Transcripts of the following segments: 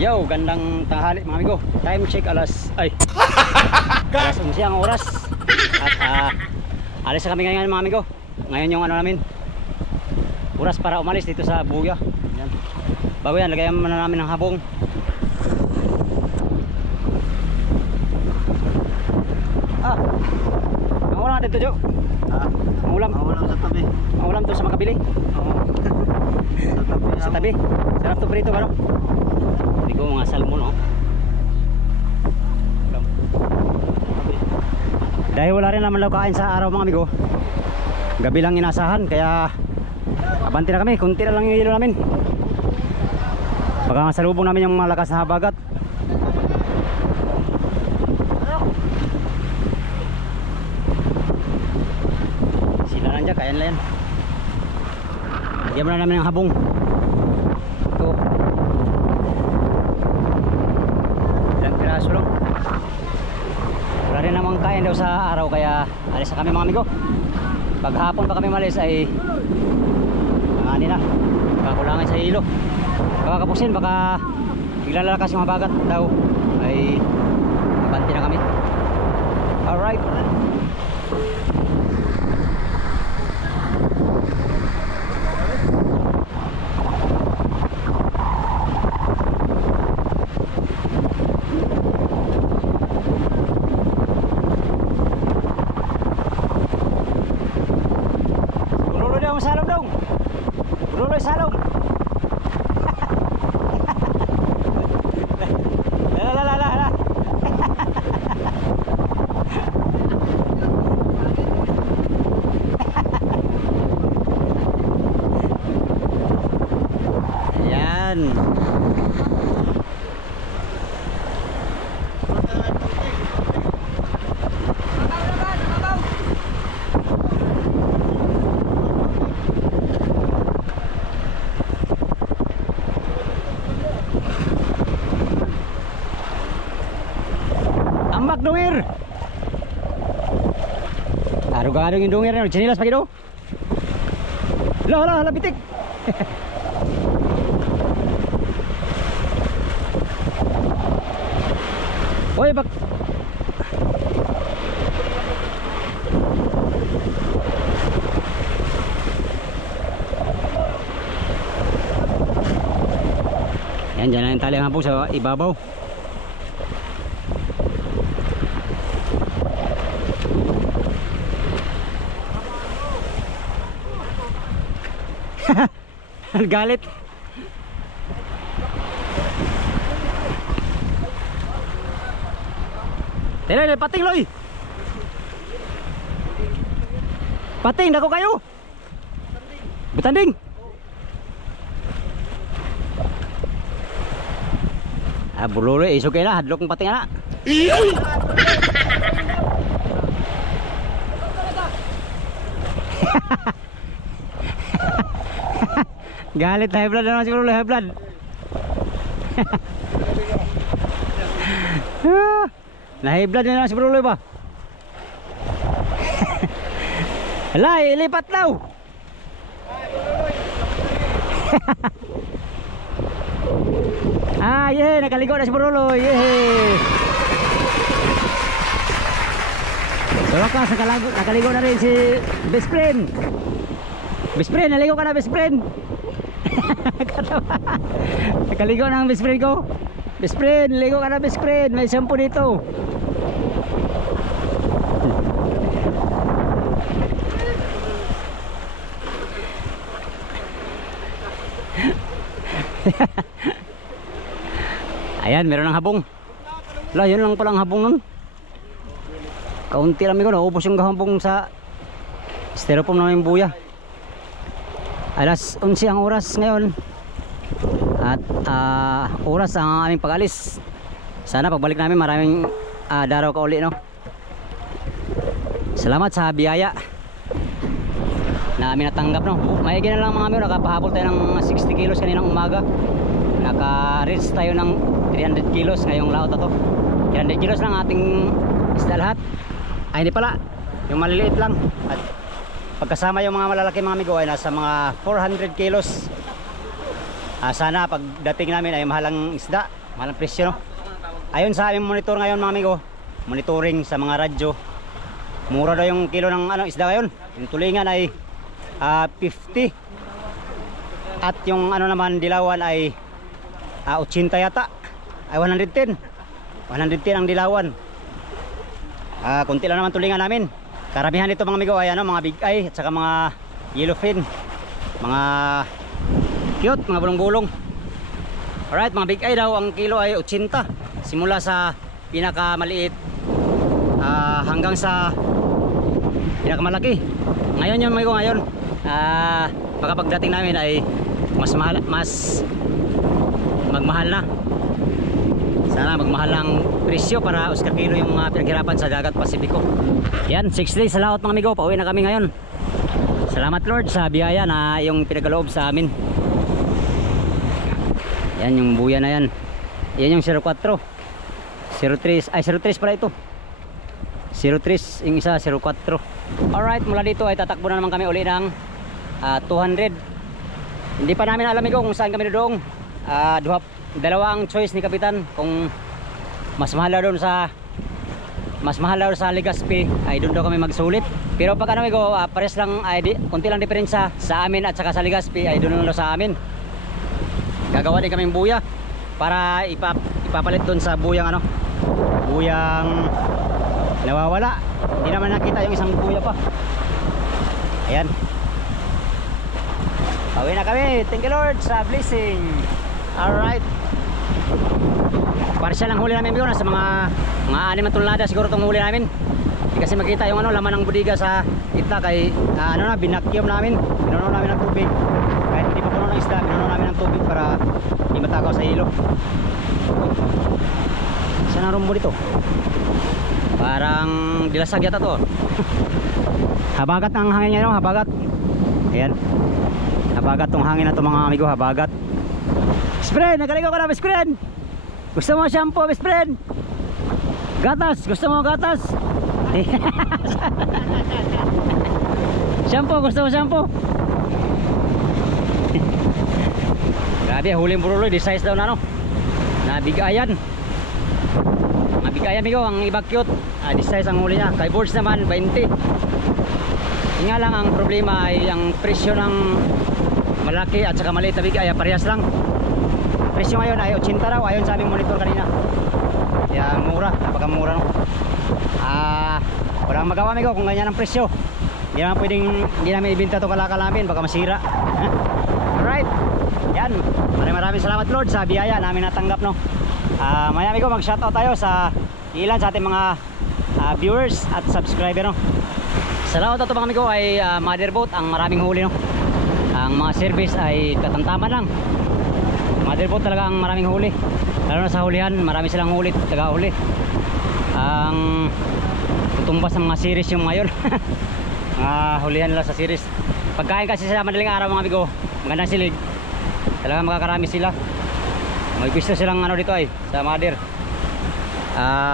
Yo, gandang tanghali mga amigo. Time check alas 11 ang oras. At alis na kami ngayon mga amigo. Ngayon yung ano namin, oras para umalis dito sa Buya. Yan. Bago yan, lagayan muna namin ng habong. Ang ulam natin to, Jo. Ang ulam sa tabi. Ang ulam to sa makabili. Oo. Sa tabi. Sarap to prito, ano? Hindi ko mga salmon, oh. Dahil wala rin naman daw kain sa araw mga amigo, gabi lang inasahan, kaya abanti na kami. Kunti na lang yung hilo namin. Baka masalubong namin yung malakas na habagat. Sila nandiyan, kaya nila yan. Lagyan mo na namin ng habong. Ito, ilang piraso lang. Wala rin namang kain daw sa araw, kaya alis na kami mga amigo. Paghapon pa kami malis ay nangani na, kakulangan sa hilo. Baka kapusin, baka bigla lalakas yung habagat daw, ay abanti na kami. Alright. Salom dong. Bruloy salom. La. Ayan. Ambak dungir. Arugado yung dungir na chinilas pagi do. Hala bitik. Oy bak. Yan dyan na yung tali ang hapong sa ibabaw. Galit. Tira, pating loy. Pating, dako kayo. Betanding. Bululoy, isog kayo na, hadlok ng pating na. Galit, high blood naman siguro, high blood. Na-high blood na naman siguro ba? Hala, ilipat daw. Yeah, nakaligo na si Bruloy. Yeah. So wakas, nakaligo na rin si best friend. Best friend, naligo ka na best friend. Nakaligo na ang best friend ko. Best friend, naligo ka na best friend. May shampoo dito. Ayan, meron ng habong. Wala, yun lang palang habong nun. Kaunti lang ko, naubos yung habong sa styrofoam namin Buya. Alas 11 ang oras ngayon. At oras ang aming pag-alis. Sana pagbalik namin maraming daraw ka uli, no? Salamat sa biyaya na amin natanggap, no? Maigi na lang mga amigo, nakapahabol tayo ng 60 kilos kaninang umaga. Naka-reach tayo ng 300 kilos ngayong laot na to. 300 kilos lang ating isda lahat. Ay hindi pala, yung maliliit lang. At pagkasama yung mga malalaki mga amigo ay nasa mga 400 kilos. Sana pagdating namin ay mahalang isda. mahal ang presyo, no? Ayon sa aming monitor ngayon mga amigo, monitoring sa mga radyo, mura daw yung kilo ng isda ngayon. Yung tulingan ay 50 at yung naman dilawan ay 80 yata, ay 110 ang dilawan. Kunti lang naman tulingan namin. Karamihan dito mga amigo ay mga big eye at saka mga yellowfin, mga cute, mga bulong-bulong. Alright, mga big eye daw ang kilo ay 80, simula sa pinakamaliit hanggang sa pinakamalaki. Ngayon yung amigo, ngayon pagkapagdating namin ay mas magmahal na. Sana magmahal ng presyo para Oscar kilo yung mga pinaghirapan sa dagat Pasipiko. Yan, 6 days sa laot mga amigo, pauwi na kami ngayon. Salamat Lord sa biyaya na yung pinagaloob sa amin. Yan yung buya na yan. Yan yung 04 03, ay 03 pala ito, 03 yung isa, 04. Alright, mula dito ay tatakbo na naman kami uli ng 200. Hindi pa namin alam amigo kung saan kami doon. Dalawang choice ni Kapitan, kung mas mahal daw sa Legazpi ay doon daw kami magsulit. Pero pag amigo, pares lang, ay konti lang diferensya sa amin at saka sa Legazpi ay doon daw sa amin. Gagawa din kaming buya para ipapalit doon sa buyang buyang nawawala. Hindi naman nakita yung isang buya pa. Ayan, pauwi na kami. Thank you Lord sa blessing. Alright, partial lang huli namin yun. Sa mga 6 tonelada siguro itong huli namin. Hindi kasi makita yung laman ng budiga sa gitna. Kay binakyum namin, pinuno namin ng tubig. Kahit hindi pa puno ng isda, pinuno namin ng tubig para hindi matakaw sa ilo. Saan ang rumbo dito? Parang dilasag yata to. Habagat ang hangin ngayon, habagat. Ayan, habagat tong hangin na to mga amigo, habagat. Best friend, nagaligaw ka na best friend. Gusto mo shampoo best friend? Gatas, gusto mo gatas? Shampoo, gusto mo shampoo? Grabe, huling buruloy, di size daw na nabigayan. Nabigayan amigo, ang iba cute, di size ang huli niya. Kay boards naman 20. Nga lang ang problema ay ang presyo ng malaki at saka maliit na bigay, parehas lang. Presyo ngayon ay 80 daw, ayon sa aming monitor kanina. Kaya mura, napakamura walang magawa amigo kung ganyan ang presyo. Hindi namin ibenta itong kalakal namin, baka masira. Alright, yan, maraming salamat Lord sa biyaya namin natanggap maya amigo, mag shoutout tayo sa ilan sa ating mga viewers at subscriber Salamat ito mga amigo ay motherboat ang maraming huli Ang mga service ay katamtaman lang. Motherboat talaga ang maraming huli, lalo na sa hulihan, marami silang huli, taga-huli. Ang tutumbas ng mga series yung ngayon. Hulihan nila sa series. Pagkain kasi sa madaling araw mga amigo, magandang silig, talaga makakarami sila. May pwesto silang dito ay sa mother.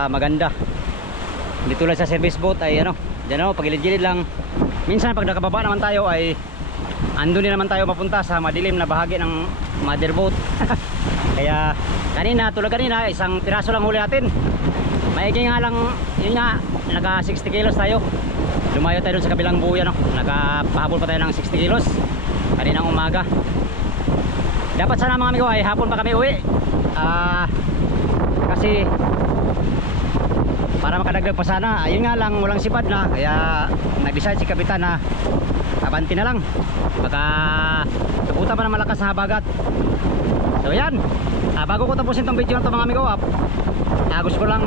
Maganda. Hindi tulad sa service boat ay dyan pagilid-gilid lang. Minsan pag nakababa naman tayo ay andun din naman tayo mapunta sa madilim na bahagi ng motherboat. Kaya tulad kanina, isang piraso lang huli natin. Maigi nga lang, yun nga, naka 60 kilos tayo. Lumayo tayo dun sa kabilang buya nakapahabol pa tayo ng 60 kilos kaninang umaga. Dapat sana mga amigo ay hapon pa kami uwi, kasi para makadagdag pa sana. Ayun nga lang, walang sipad na, kaya nag-decide si Kapitan na abanti na lang, baka nabuta pa ng malakas na habagat. So yan, bago ko tapusin tong video na to mga amigo, gusto ko lang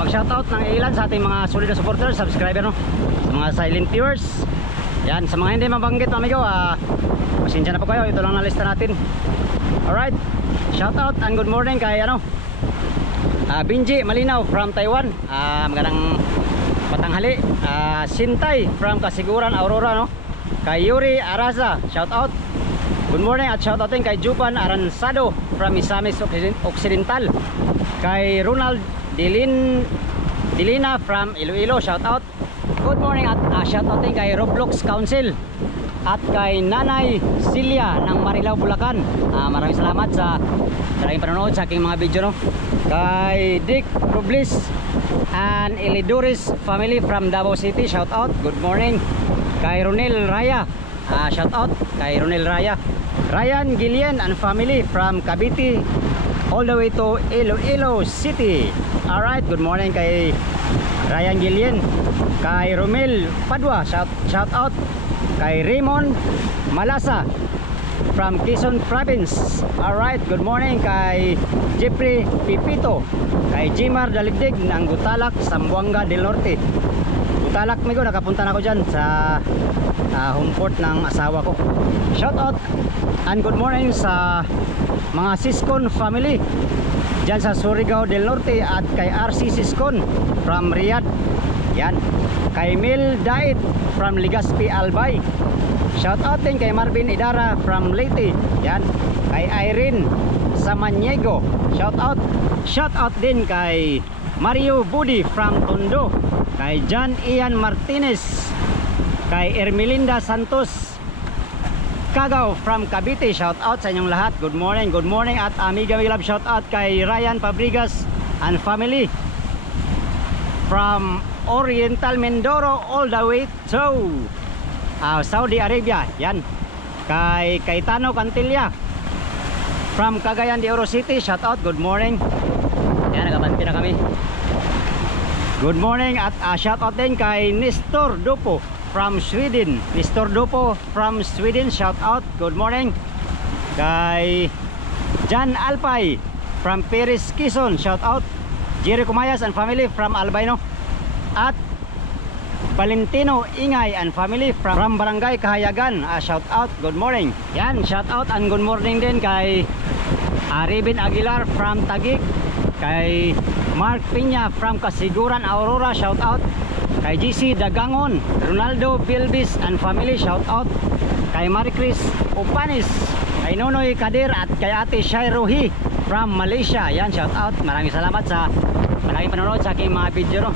mag shoutout ng ilan sa ating mga solid na supporters, subscriber sa mga silent viewers. Yan, sa mga hindi mabanggit mga amigo, pasensya na po kayo, ito lang na lista natin. Alright, shoutout and good morning kay Binji Malinaw from Taiwan, magandang patanghali. Sintay from Kasiguran, Aurora kay Yuri Araza, shoutout, good morning. At shoutout din kay Jupan Aransado from Misamis Occidental, kay Ronald Dilina from Iloilo, shoutout, good morning. At shoutout din kay Roblox Council at kay Nanay Silya ng Marilao, Bulacan. Maraming salamat sa maraming panonood sa aking mga video, no? Kay Dick Robles and Elidoris family from Davao City, shout out, good morning. Kay Ronel Raya, shout out kay Ronel Raya. Ryan Gillian and family from Cavite all the way to Iloilo City. Alright, good morning kay Ryan Gillian. Kay Romel Padua, shout out. Kay Raymond Malasa from Quezon Province. Alright, good morning kay Jeffrey Pipito. Kay Jimar Daligdig ng Gutalak, Zamboanga del Norte. Gutalak, migo, nakapunta na ako dyan sa home port ng asawa ko. Shout out and good morning sa mga Siskon family dyan sa Surigao del Norte at kay RC Siskon from Riyadh. Yan. Kay Mil Dait from Legazpi, Albay. Shout out din kay Marvin Idara from Leyte. Yan. Kay Irene Samaniego. Shout out. Shout out din kay Mario Budi from Tondo. Kay John Ian Martinez. Kay Ermelinda Santos Cagaw from Cavite, shout out sa inyong lahat. Good morning, good morning. At amiga love, shout out kay Ryan Fabrigas and family from Oriental Mindoro all the way to Saudi Arabia. Yan. Kay Caetano Cantilla from Cagayan de Oro City, shout out, good morning. Yan, nagabanti na kami. Good morning at shout out din kay Nestor Dopo from Sweden. Nestor Dopo from Sweden, shout out, good morning. Kay Jan Alpay from Perez, Quezon, shout out. Jerry Kumayas and family from Albino. At Valentino Ingay and family from Barangay Kahayagan, shout out, good morning. Yan, shout out and good morning din kay Aribin Aguilar from Taguig. Kay Mark Piña from Kasiguran, Aurora, shout out. Kay GC Dagangon, Ronaldo Bilbis and family, shout out. Kay Maricris Upanis, kay Nonoy Kadir at kay Ate Shairohi from Malaysia. Yan, shout out. Maraming salamat sa maraming panonood sa aking mga video, no?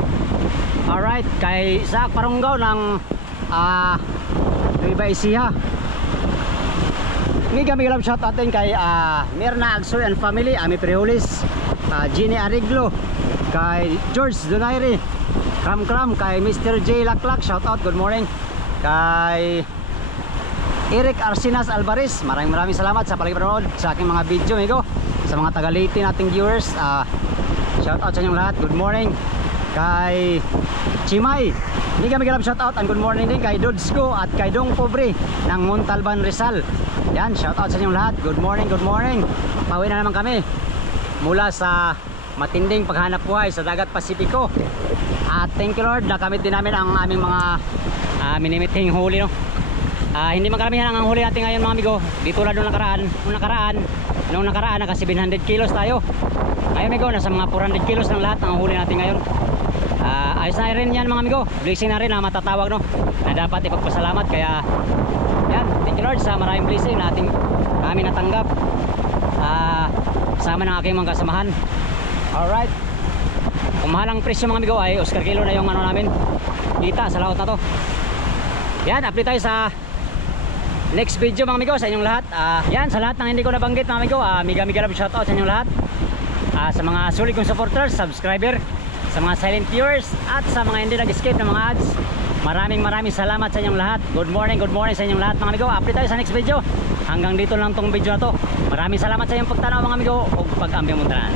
Alright, kay Isaac Parunggaw ng Nueva Ecija. Miga love, shout out din kay Mirna Agsoy and family, Ami Prihulis, Ginny Ariglo, kay George Donaire Kram, kay Mr. J Laklak, shout out, good morning. Kay Eric Arsinas Alvarez, maraming salamat sa panonood sa aking mga video, amigo. Sa mga taga-Leyte nating viewers, shout out sa inyong lahat, good morning. Kay Chimay, hindi kami galap, shout out and good morning din kay Dodsko at kay Dong Pobre ng Montalban, Rizal. Yan, shout out sa inyong lahat, good morning, good morning. Pauwi na naman kami mula sa matinding paghanap buhay sa dagat Pasipiko. At thank you Lord, nakamit din namin ang aming mga minimiting huli, no? Hindi man karamihan ang huli natin ngayon, mga amigo. Di tulad nung nakaraan naka 700 kilos tayo. Ngayon, amigo, nasa mga 400 kilos ng lahat ng huli natin ngayon. Ayos na rin yan, mga amigo. Blessing na rin na matatawag, no, na dapat ipagpasalamat. Kaya yan, thank you Lord sa maraming blessing na kami natanggap kasama ng aking mga kasamahan. Alright, kung mahal ang presyo, mga amigo, ay Oscar kilo na yung ano namin kita sa laot na to. Yan, update tayo sa next video, mga amigo, sa inyong lahat. Yan, sa lahat ng hindi ko nabanggit, mga amigo, miga love, shout out sa inyong lahat. Sa mga solid kong supporters, subscriber, sa mga silent viewers, at sa mga hindi nag-escape ng mga ads, maraming salamat sa inyong lahat. Good morning sa inyong lahat, mga amigo. Update tayo sa next video. Hanggang dito lang tong video na to. Maraming salamat sa inyong pagtanaw, mga amigo, o pag-ambyong muntanan.